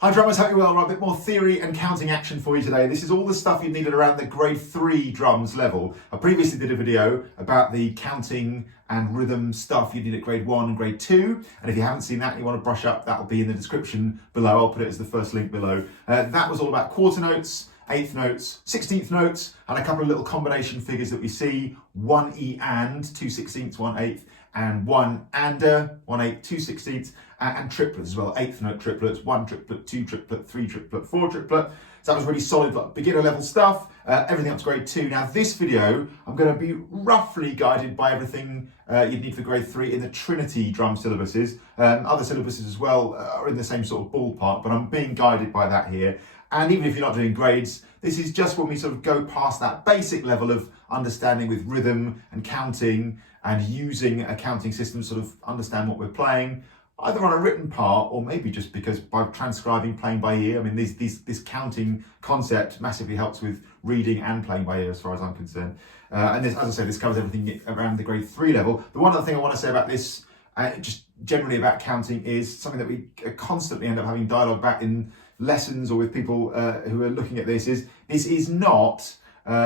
Hi drummers, hope you're well. Right, a bit more theory and counting action for you today. This is all the stuff you needed around the grade 3 drums level. I previously did a video about the counting and rhythm stuff you need at grade 1 and grade 2. And if you haven't seen that and you want to brush up, that'll be in the description below. I'll put it as the first link below. That was all about quarter notes, eighth notes, 16th notes, and a couple of little combination figures that we see. 1 E and, 2/16, 1/8, and 1 and, 1/8, 2/16, and triplets as well. Eighth note triplets, 1 triplet, 2 triplet, 3 triplet, 4 triplet. So that was really solid, like beginner level stuff. Everything up to grade 2. Now this video, I'm going to be roughly guided by everything you'd need for grade 3 in the Trinity drum syllabuses. Other syllabuses as well are in the same sort of ballpark, but I'm being guided by that here. And even if you're not doing grades, this is just when we sort of go past that basic level of understanding with rhythm and counting and using a counting system to sort of understand what we're playing, either on a written part or maybe just because by transcribing, playing by ear. I mean, this counting concept massively helps with reading and playing by ear as far as I'm concerned. And this, as I say, this covers everything around the grade 3 level. The one other thing I want to say about this, just generally about counting, is something that we constantly end up having dialogue about in lessons or with people who are looking at this is not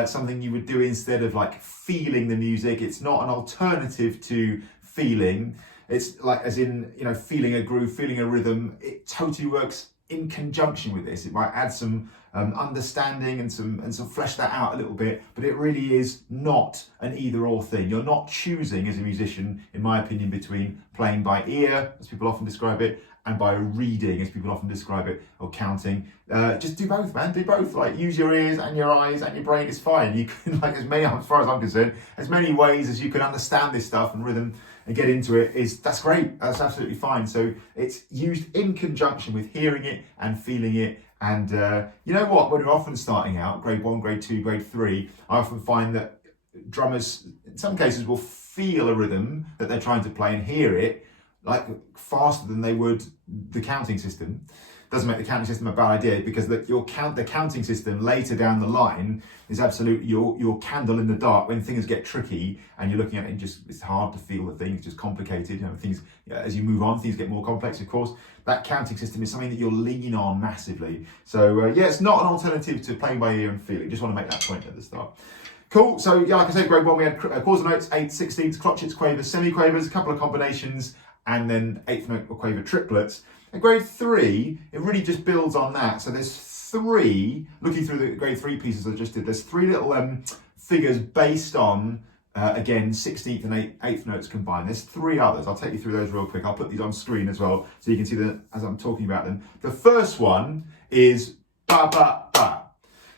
something you would do instead of like feeling the music. It's not an alternative to feeling. It's like, as in, you know, feeling a groove, feeling a rhythm. It totally works in conjunction with this. It might add some understanding and some flesh that out a little bit, but it really is not an either or thing. You're not choosing as a musician, in my opinion, between playing by ear, as people often describe it, and by reading, as people often describe it, or counting. Just do both, man. Do both. Like, use your ears and your eyes and your brain. It's fine. You can, like, as many, as far as I'm concerned, as many ways as you can understand this stuff and rhythm and get into it, that's great. That's absolutely fine. So it's used in conjunction with hearing it and feeling it. And you know what? When we're often starting out, grade 1, grade 2, grade 3, I often find that drummers, in some cases, will feel a rhythm that they're trying to play and hear it like faster than they would the counting system. Doesn't make the counting system a bad idea, because the counting system later down the line is absolutely your candle in the dark when things get tricky and you're looking at it and just, it's hard to feel the thing, it's just complicated. You know, things, as you move on, things get more complex, of course. That counting system is something that you'll lean on massively. So yeah, it's not an alternative to playing by ear and feeling. Just want to make that point at the start. Cool. So yeah, like I said, grade 1 we had quarter notes, 8/16, crotchets, quavers, semi-quavers, a couple of combinations, and then eighth note or quaver triplets. And grade 3, it really just builds on that. So there's 3, looking through the grade 3 pieces I just did, there's 3 little figures based on, again, 16th and 8th notes combined. There's 3 others. I'll take you through those real quick. I'll put these on screen as well, so you can see them as I'm talking about them. The first one is ba, ba, ba.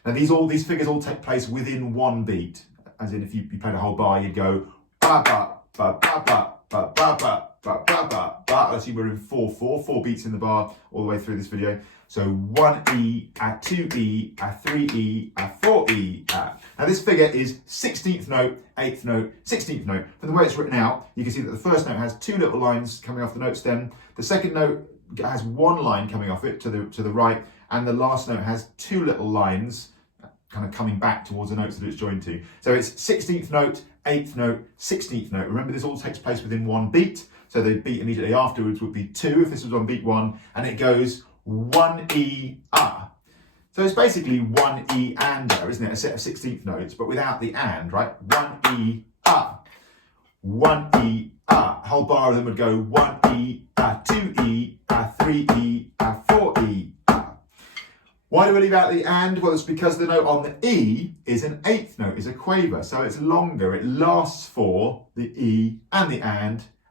Now these figures all take place within one beat. As in, if you played a whole bar, you'd go ba, ba, ba, ba, ba, ba, ba, ba. Ba, ba, ba, ba. Let's see, we're in 4/4 beats in the bar all the way through this video. So 1 E, 2 E, 3 E, 4 E. Now this figure is 16th note, 8th note, 16th note. From the way it's written out, you can see that the first note has 2 little lines coming off the note stem. The second note has 1 line coming off it to the right, and the last note has 2 little lines kind of coming back towards the notes that it's joined to. So it's 16th note, 8th note, 16th note. Remember, this all takes place within one beat. So the beat immediately afterwards would be 2 if this was on beat 1, and it goes 1 E, ah. So it's basically 1 E and, isn't it? A set of 16th notes, but without the and, right? 1 E, ah. 1 E, ah. A whole bar of them would go 1 E, 2 E, 3 E, 4 E, ah. Why do we leave out the and? Well, it's because the note on the E is an 8th note, is a quaver. So it's longer. It lasts for the E and the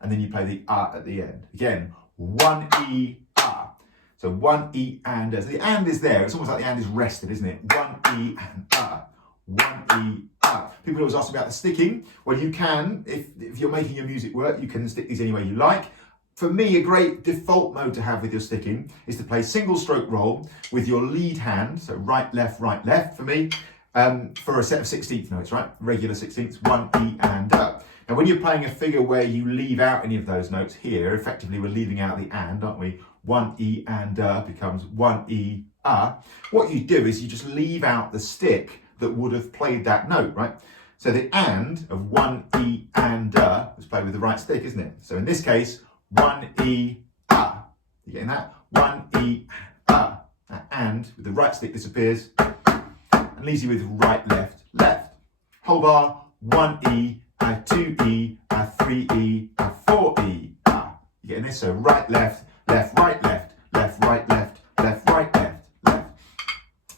and then you play the at the end. Again, 1 E, So 1 E and. So the and is there. It's almost like the and is rested, isn't it? 1 E and 1 E, People always ask about the sticking. Well, you can, if you're making your music work, you can stick these any way you like. For me, a great default mode to have with your sticking is to play single stroke roll with your lead hand. So right, left for me, for a set of 16th notes, right? Regular 16ths, 1 E and up. Now, when you're playing a figure where you leave out any of those notes here, effectively we're leaving out the and, aren't we? 1 E and becomes 1 E, What you do is you just leave out the stick that would have played that note, right? So the and of 1 E and was played with the right stick, isn't it? So in this case, 1 E, You getting that? 1 E, And with the right stick disappears and leaves you with right, left, left. Whole bar, 1E, 2E, 3E, 4E. You getting this? So right, left, left, right, left, left, right, left, left, right, left, left.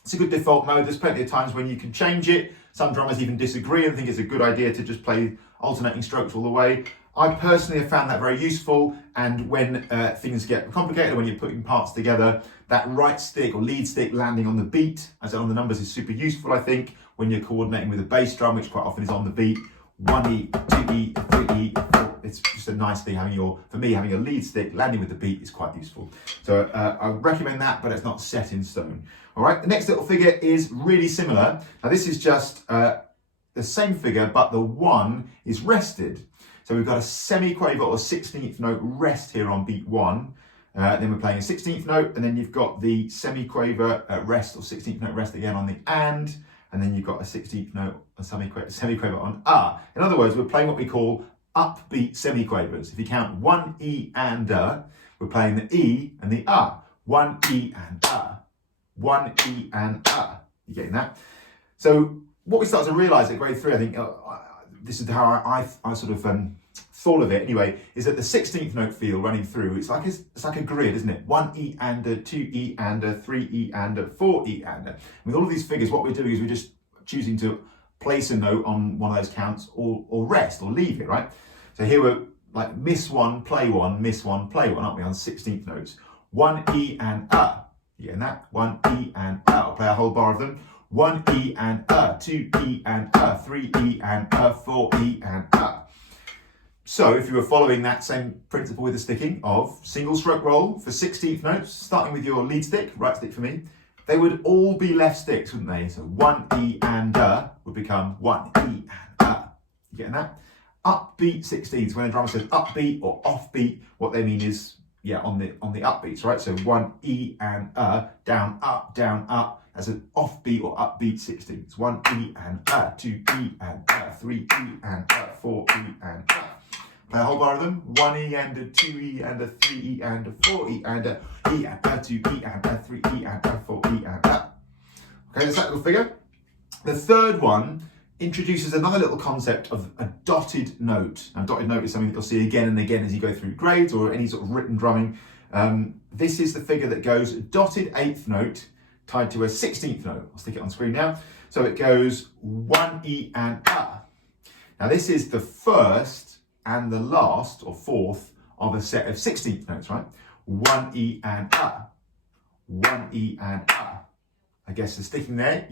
It's a good default mode. There's plenty of times when you can change it. Some drummers even disagree and think it's a good idea to just play alternating strokes all the way. I personally have found that very useful, and when things get complicated, when you're putting parts together, that right stick or lead stick landing on the beat, as on the numbers, is super useful, I think, when you're coordinating with a bass drum, which quite often is on the beat. 1E, 2E, 3E, 4. It's just a nice thing for me, having a lead stick landing with the beat is quite useful. So I recommend that, but it's not set in stone. All right, the next little figure is really similar. Now this is just the same figure, but the 1 is rested. So we've got a semi-quaver or 16th note rest here on beat 1. Then we're playing a 16th note, and then you've got the semi-quaver rest or 16th note rest again on the and then you've got a 16th note, a semi-quaver on In other words, we're playing what we call upbeat semi-quavers. If you count 1 E and we're playing the E and the 1 E and 1 E and You getting that? So what we start to realise at grade 3, I think, this is how I sort of thought of it anyway, is that the 16th note feel running through, it's like a grid, isn't it? 1 E and 2 E and 3 E and 4 E and. With all of these figures, what we're doing is we're just choosing to place a note on one of those counts or rest or leave it, right? So here we're like miss 1, play 1, miss 1, play 1, aren't we, on 16th notes? 1 E and You getting that? 1 E and I'll play a whole bar of them. 1 E and 2 E and 3 E and 4 E and So if you were following that same principle with the sticking of single stroke roll for 16th notes, starting with your lead stick, right stick for me, they would all be left sticks, wouldn't they? So 1 E and would become 1 E and You getting that? Upbeat 16ths. When a drummer says upbeat or offbeat, what they mean is on the upbeats, right? So 1 E and down, up. As an offbeat or upbeat 16ths. 1 E and 2 E and 3 E and 4 E and Play a whole bar of them. 1 E and 2 E and 3 E and 4 E and E and 2 E and 3 E and 4 E and Okay, there's that little figure. The third one introduces another little concept of a dotted note. And dotted note is something that you'll see again and again as you go through grades or any sort of written drumming. This is the figure that goes dotted 8th note tied to a 16th note. I'll stick it on screen now. So it goes 1 E and Now this is the first and the last or fourth of a set of 16th notes, right? 1 E and 1 E and I guess the sticking there,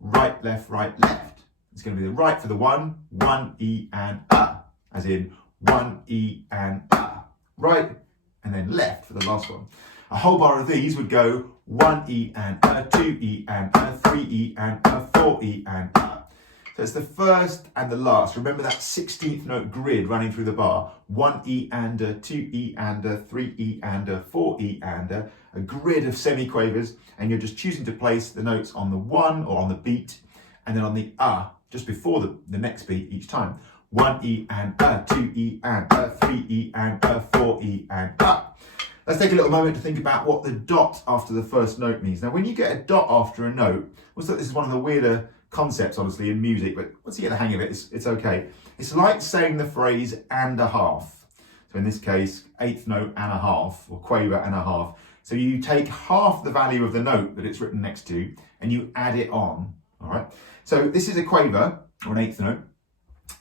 right, left, right, left. It's going to be the right for the 1 E and as in 1 E and right, and then left for the last one. A whole bar of these would go 1 E and 2 E and 3 E and 4 E and So it's the first and the last. Remember that 16th note grid running through the bar. 1 E and 2 E and 3 E and 4 E and a grid of semiquavers, and you're just choosing to place the notes on the 1 or on the beat, and then on the just before the next beat each time. 1 E and 2 E and 3 E and 4 E and Let's take a little moment to think about what the dot after the first note means. Now, when you get a dot after a note, this is one of the weirder concepts, honestly, in music, but once you get the hang of it, it's okay. It's like saying the phrase and a half. So in this case, 8th note and a half, or quaver and a half. So you take half the value of the note that it's written next to, and you add it on, all right? So this is a quaver, or an 8th note.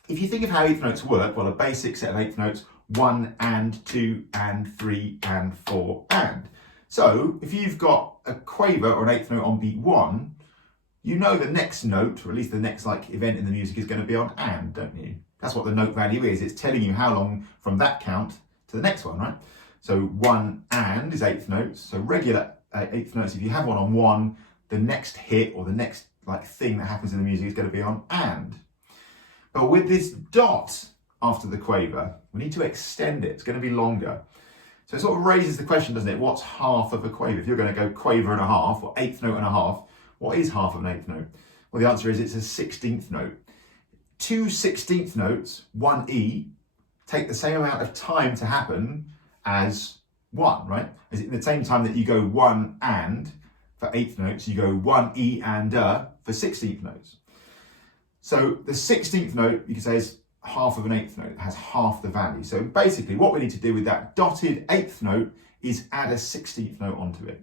If you think of how 8th notes work, well, a basic set of 8th notes, 1 and 2 and 3 and 4 and. So if you've got a quaver or an 8th note on beat 1, you know the next note, or at least the next event in the music, is going to be on and, don't you? That's what the note value is. It's telling you how long from that count to the next one, right? So 1 and is 8th notes. So regular 8th notes, if you have one on 1, the next hit or the next thing that happens in the music is going to be on and. But with this dot after the quaver, we need to extend it. It's going to be longer. So it sort of raises the question, doesn't it? What's half of a quaver? If you're going to go quaver and a half, or 8th note and a half, what is half of an 8th note? Well, the answer is it's a 16th note. 2 16th notes, 1 E, take the same amount of time to happen as 1, right? Is it in the same time that you go 1 and for 8th notes, you go 1 E and for 16th notes. So the 16th note, you can say, is half of an 8th note. It has half the value. So basically what we need to do with that dotted 8th note is add a 16th note onto it.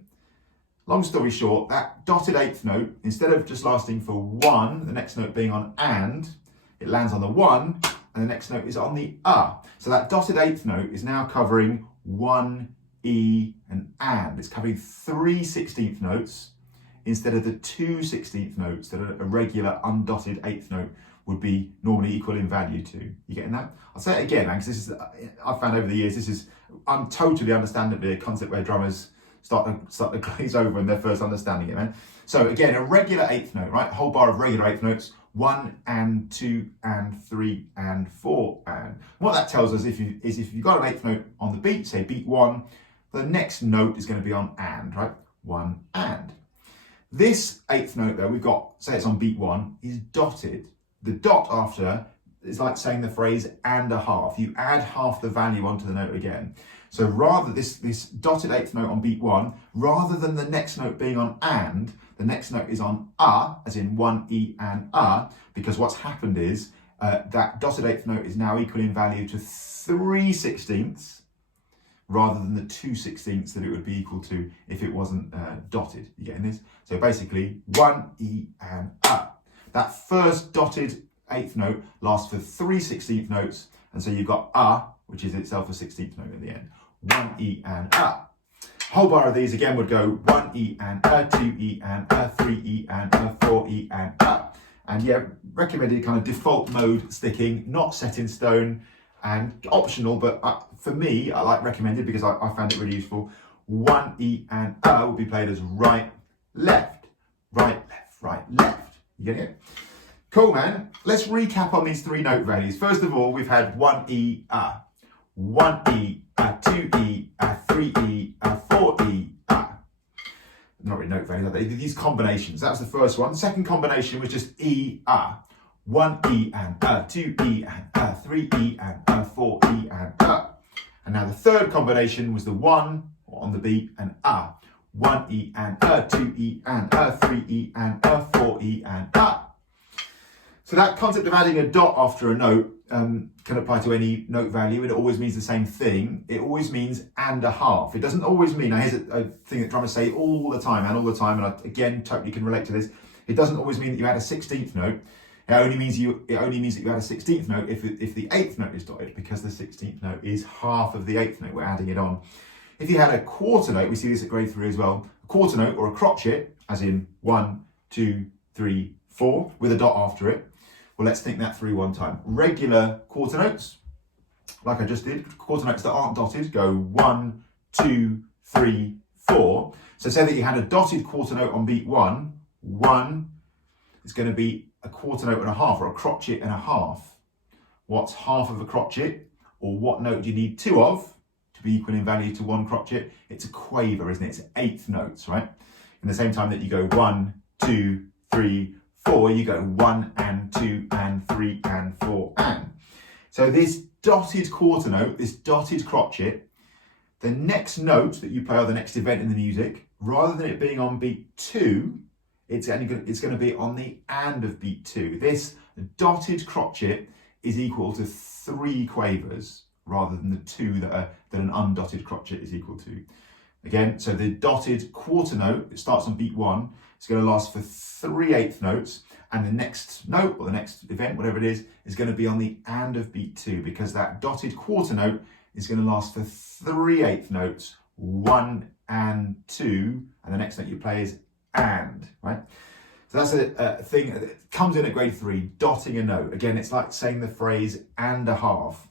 Long story short, that dotted 8th note, instead of just lasting for 1, the next note being on and, it lands on the 1, and the next note is on the So that dotted 8th note is now covering 1, E, and. It's covering 3 16th notes instead of the 2 16th notes that a regular undotted 8th note would be normally equal in value to. You getting that? I'll say it again, because this is, I've found over the years, this is totally understandably a concept where drummers start to glaze over in their first understanding it, man. So again, a regular 8th note, right? Whole bar of regular 8th notes, 1 and 2 and 3 and 4 and. What that tells us if you've got an 8th note on the beat, say beat 1, the next note is going to be on and, right? 1 and. This 8th note though, we've got, say it's on beat 1, is dotted. The dot after is like saying the phrase and a half. You add half the value onto the note again. So rather this dotted 8th note on beat 1, rather than the next note being on and, the next note is on as in 1 E and because what's happened is that dotted 8th note is now equal in value to 3 16ths rather than the 2 16ths that it would be equal to if it wasn't dotted. You getting this? So basically 1 E and That first dotted 8th note lasts for 3 16th notes, and so you've got which is itself a 16th note at the end. 1 E and Whole bar of these again would go 1 E and 2 E and 3 E and 4 E and And yeah, recommended kind of default mode sticking, not set in stone and optional, but for me, I like recommended because I found it really useful. 1 E and will be played as right, left, right, left, right, left. You get it? Cool, man. Let's recap on these 3 note values. First of all, we've had 1 E, 1 E, 2 E, 3 E, 4 E, Not really note values, are they? These combinations. That was the first one. The second combination was just E, 1 E and 2 E and 3 E and 4 E and And now the third combination was the 1 on the beat and 1 E and 2 E and 3 E and 4 E and So that concept of adding a dot after a note can apply to any note value. It always means the same thing. It always means and a half. It doesn't always mean, now here's a thing that drummers say all the time, and I again totally can relate to this. It doesn't always mean that you add a 16th note. It only means that you add a 16th note if the 8th note is dotted, because the 16th note is half of the 8th note. We're adding it on. If you had a quarter note, we see this at grade 3 as well, a quarter note or a crotchet, as in 1, 2, 3, 4, with a dot after it. Well, let's think that through one time. Regular quarter notes, like I just did, quarter notes that aren't dotted go 1, 2, 3, 4. So say that you had a dotted quarter note on beat 1, 1 is going to be a quarter note and a half, or a crotchet and a half. What's half of a crotchet, or what note do you need 2 of to be equal in value to 1 crotchet? It's a quaver, isn't it? It's 8th notes, right? In the same time that you go 1, 2, 3, 4, you go 1 and 2 and 3 and 4 and. So this dotted quarter note, this dotted crotchet, the next note that you play or the next event in the music, rather than it being on beat 2, it's going to be on the and of beat 2. This dotted crotchet is equal to 3 quavers rather than the 2 that an undotted crotchet is equal to. Again, so the dotted quarter note, it starts on beat 1, it's going to last for 3 8th notes, and the next note or the next event, whatever it is going to be on the and of beat 2, because that dotted quarter note is going to last for 3 8th notes, 1 and 2, and the next note you play is and, right? So that's a thing that comes in at grade 3, dotting a note. Again, it's like saying the phrase and a half.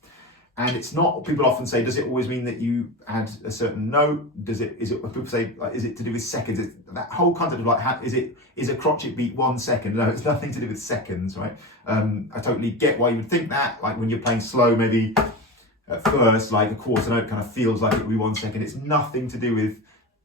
And it's not, people often say, does it always mean that you add a certain note? People say, like, is it to do with seconds? That whole concept of like, is a crotchet beat 1 second? No, it's nothing to do with seconds, right? I totally get why you would think that, like when you're playing slow, maybe at first, like a quarter note kind of feels like it would be 1 second. It's nothing to do with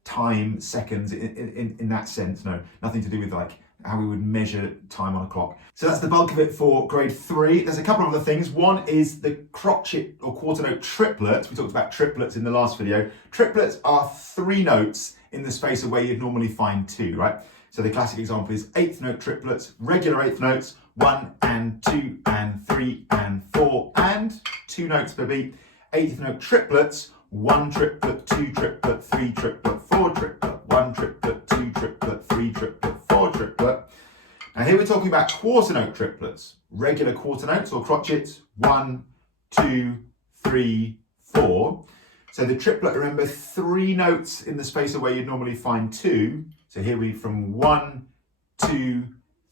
time, seconds in that sense. No, nothing to do with like how we would measure time on a clock. So that's the bulk of it for grade 3. There's a couple of other things. One is the crotchet or quarter note triplets. We talked about triplets in the last video. Triplets are 3 notes in the space of where you'd normally find 2, right? So the classic example is 8th note triplets, regular 8th notes, 1 and 2 and 3 and 4 and 2 notes per beat. 8th note triplets, 1 triplet, 2 triplet, 3 triplet, 4 triplet, 1 triplet, 2 triplet, 3 triplet, 4 triplet. Now here we're talking about quarter note triplets, regular quarter notes or crotchets, 1, 2, 3, 4. So the triplet, remember, 3 notes in the space of where you'd normally find 2. So here we from 1, 2,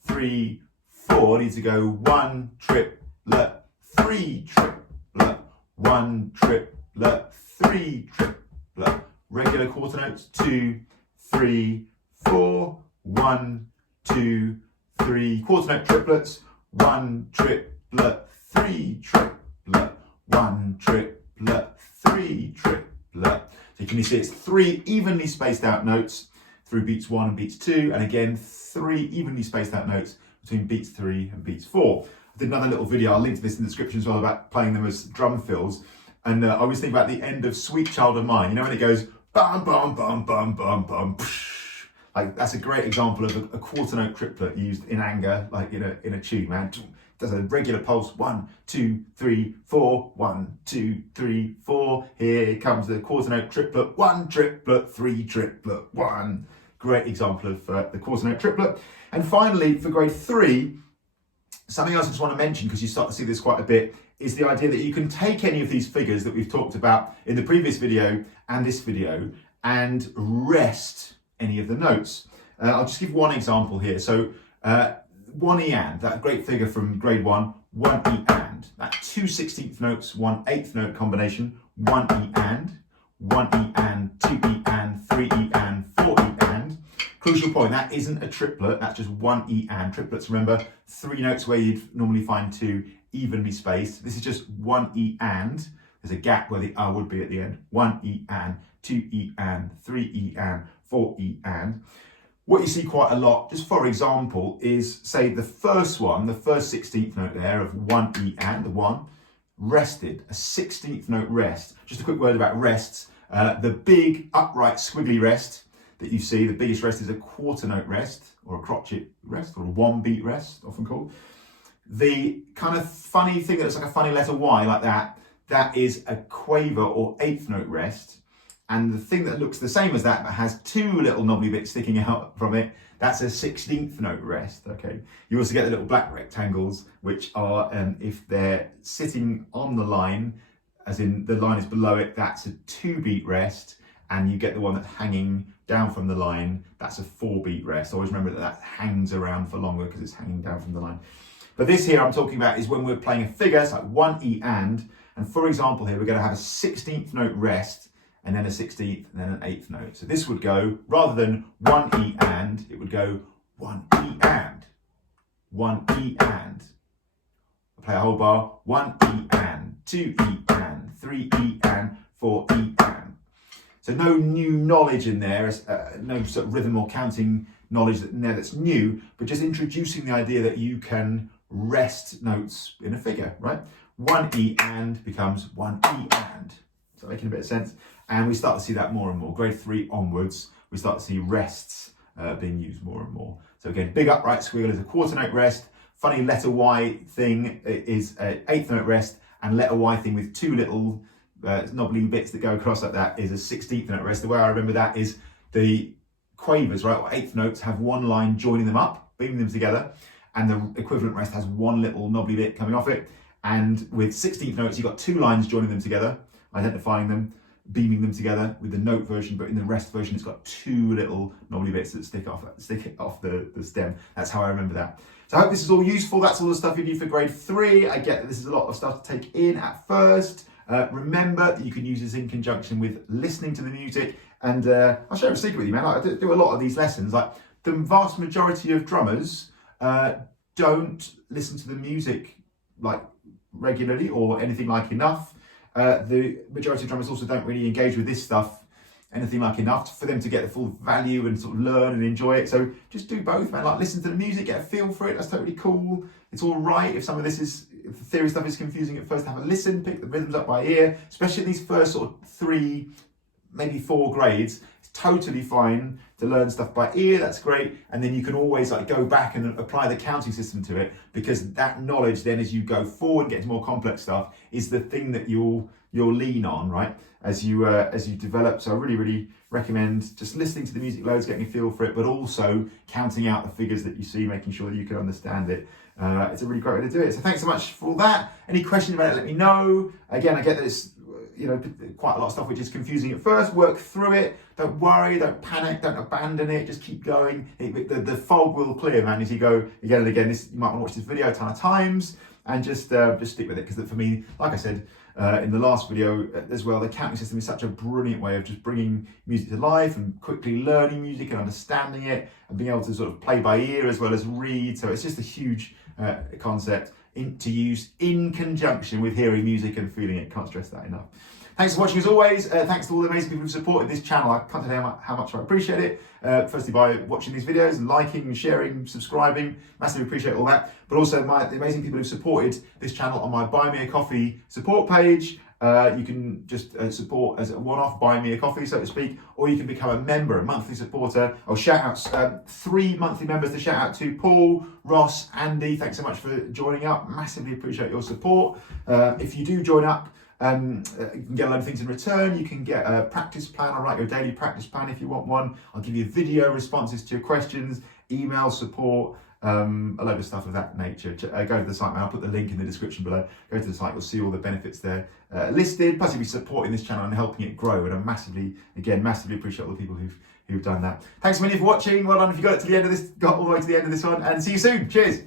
3, 4 needs to go 1 triplet, 3 triplet, 1 triplet, 3 triplet. Regular quarter notes, 2, 3, 4, 1, 2, 3. Quarter note triplets, 1 triplet, 3 triplet, 1 triplet, 3 triplet. So can you see it's 3 evenly spaced out notes through beats 1 and beats 2, and again 3 evenly spaced out notes between beats 3 and beats 4. I did another little video, I'll link to this in the description as well, about playing them as drum fills. And I always think about the end of Sweet Child of Mine, you know, when it goes bum bum bum bum bum bum. Psh. Like that's a great example of a quarter note triplet used in anger, like in a tune, man. Does a regular pulse, 1, 2, 3, 4, 1, 2, 3, 4. Here comes the quarter note triplet, 1 triplet, 3 triplet, 1. Great example of the quarter note triplet. And finally, for grade 3, something else I just want to mention, because you start to see this quite a bit, is the idea that you can take any of these figures that we've talked about in the previous video and this video and rest any of the notes. I'll just give one example here. So 1 E and, that great figure from grade 1, 1 E and, that 2 16th notes, 1 8th note combination, 1 E and, 1 E and, 2 E and, 3 E and, 4 E and. Crucial point, that isn't a triplet, that's just 1 E and. Triplets, remember, 3 notes where you'd normally find 2 evenly spaced. This is just 1 E and. There's a gap where the would be at the end. 1 E and, 2 E and, 3 E and, 4 E and. What you see quite a lot, just for example, is say the first one, the first 16th note there of 1 E and, the 1, rested, a 16th note rest. Just a quick word about rests. The big upright squiggly rest that you see, the biggest rest is a quarter note rest, or a crotchet rest, or a 1 beat rest, often called. The kind of funny thing that looks like a funny letter Y like that, that is a quaver or 8th note rest. And the thing that looks the same as that but has 2 little knobbly bits sticking out from it, that's a 16th note rest, okay? You also get the little black rectangles, which are, if they're sitting on the line, as in the line is below it, that's a 2 beat rest. And you get the one that's hanging down from the line, that's a 4 beat rest. Always remember that that hangs around for longer because it's hanging down from the line. But this here I'm talking about is when we're playing a figure, it's like 1 E and for example here, we're going to have a 16th note rest, and then a 16th, and then an 8th note. So this would go, rather than 1 E and, it would go 1 E and, 1 E and. I'll play a whole bar, 1 E and, 2 E and, 3 E and, 4 E and. So no new knowledge in there, no sort of rhythm or counting knowledge in there that's new, but just introducing the idea that you can rest notes in a figure, right? 1 E and becomes 1 E and. Is that making a bit of sense? And we start to see that more and more. Grade 3 onwards, we start to see rests being used more and more. So again, big upright squiggle is a quarter note rest. Funny letter Y thing is an 8th note rest, and letter Y thing with 2 little knobbly bits that go across like that is a 16th note rest. The way I remember that is the quavers, right, or 8th notes have 1 line joining them up, beaming them together, and the equivalent rest has 1 little knobbly bit coming off it. And with 16th notes, you've got 2 lines joining them together, identifying them, beaming them together with the note version, but in the rest version, it's got 2 little knobbly bits that stick off the stem. That's how I remember that. So I hope this is all useful. That's all the stuff you need for grade 3. I get that this is a lot of stuff to take in at first. Remember that you can use this in conjunction with listening to the music. And I'll share a secret with you, man. I do a lot of these lessons. Like the vast majority of drummers don't listen to the music like regularly or anything like enough. The majority of drummers also don't really engage with this stuff anything like enough for them to get the full value and sort of learn and enjoy it. So just do both, man. Like listen to the music, get a feel for it. That's totally cool. It's all right if some of this is, if the theory stuff is confusing at first, have a listen, pick the rhythms up by ear, especially in these first sort of 3, maybe 4 grades. It's totally fine to learn stuff by ear, that's great. And then you can always like go back and apply the counting system to it, because that knowledge then as you go forward and get into more complex stuff is the thing that you'll lean on, right? As you develop. So I really recommend just listening to the music loads, getting a feel for it, but also counting out the figures that you see, making sure that you can understand it. It's a really great way to do it. So thanks so much for all that. Any questions about it, let me know. Again, I get that it's, you know, quite a lot of stuff which is confusing at first. Work through it. Don't worry, don't panic, don't abandon it. Just keep going. The fog will clear, man, as you go again and again. You might want to watch this video a ton of times and just stick with it, because for me, like I said in the last video as well, the counting system is such a brilliant way of just bringing music to life and quickly learning music and understanding it and being able to sort of play by ear as well as read. So it's just a huge concept to use in conjunction with hearing music and feeling it. Can't stress that enough. Thanks for watching as always. Thanks to all the amazing people who've supported this channel. I can't tell you how much I appreciate it. Firstly by watching these videos and liking and sharing, subscribing. Massively appreciate all that. But also the amazing people who've supported this channel on my Buy Me a Coffee support page. You can just support as a one-off, buy me a coffee, so to speak, or you can become a member, a monthly supporter. I'll shout out 3 monthly members to shout out to: Paul, Ross, Andy. Thanks so much for joining up. Massively appreciate your support. If you do join up, you can get a load of things in return. You can get a practice plan. I'll write your daily practice plan if you want one. I'll give you video responses to your questions, email support, a load of stuff of that nature. Go to the site, man. I'll put the link in the description below. Go to the site, you'll see all the benefits there listed. Plus, you'll be supporting this channel and helping it grow. And I massively appreciate all the people who've done that. Thanks so many for watching. Well done if you got all the way to the end of this one. And see you soon. Cheers.